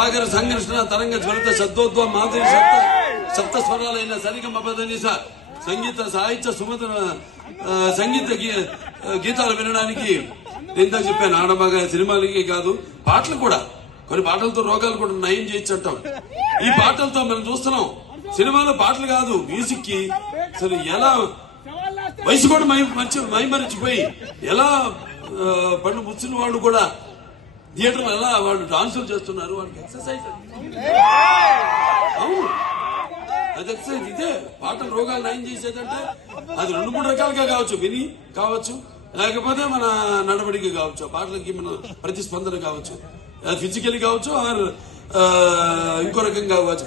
సాగర సంఘర్షణ తరంగ జ్వలిత శబ్దోద్వ మాధురి సప్త స్వరాలైన సరిగమ పదనిస సంగీత సాహిత్య సుమధుర సంగీత గీతాలు వినడానికి ఇంత చెప్పాను. ఆడబాగా సినిమాలకి కాదు, పాటలు కూడా, కొన్ని పాటలతో రోగాలు కూడా నయం చేయొచ్చు అంటాం. ఈ పాటలతో మనం చూస్తున్నాం. సినిమాలో పాటలు కాదు, మ్యూజిక్ కి అసలు ఎలా వయసు కూడా మైమరిచిపోయి ఎలా పళ్ళు ముచ్చిన వాళ్ళు కూడా థియేటర్లో ఎలా వాళ్ళు డాన్సులు చేస్తున్నారు. వాళ్ళకి ఎక్సర్సైజ్. అవును, అది ఎక్సర్సైజ్. ఇదే పాటలు రోగాలు నయం చేసేదంటే అది 2-3 రకాలుగా కావచ్చు. విని కావచ్చు, లేకపోతే మన నడవడికి కావచ్చు, పాటలకి మన ప్రతిస్పందన కావచ్చు, ఫిజికల్ కావచ్చు, ఇంకో రకంగా కావచ్చు.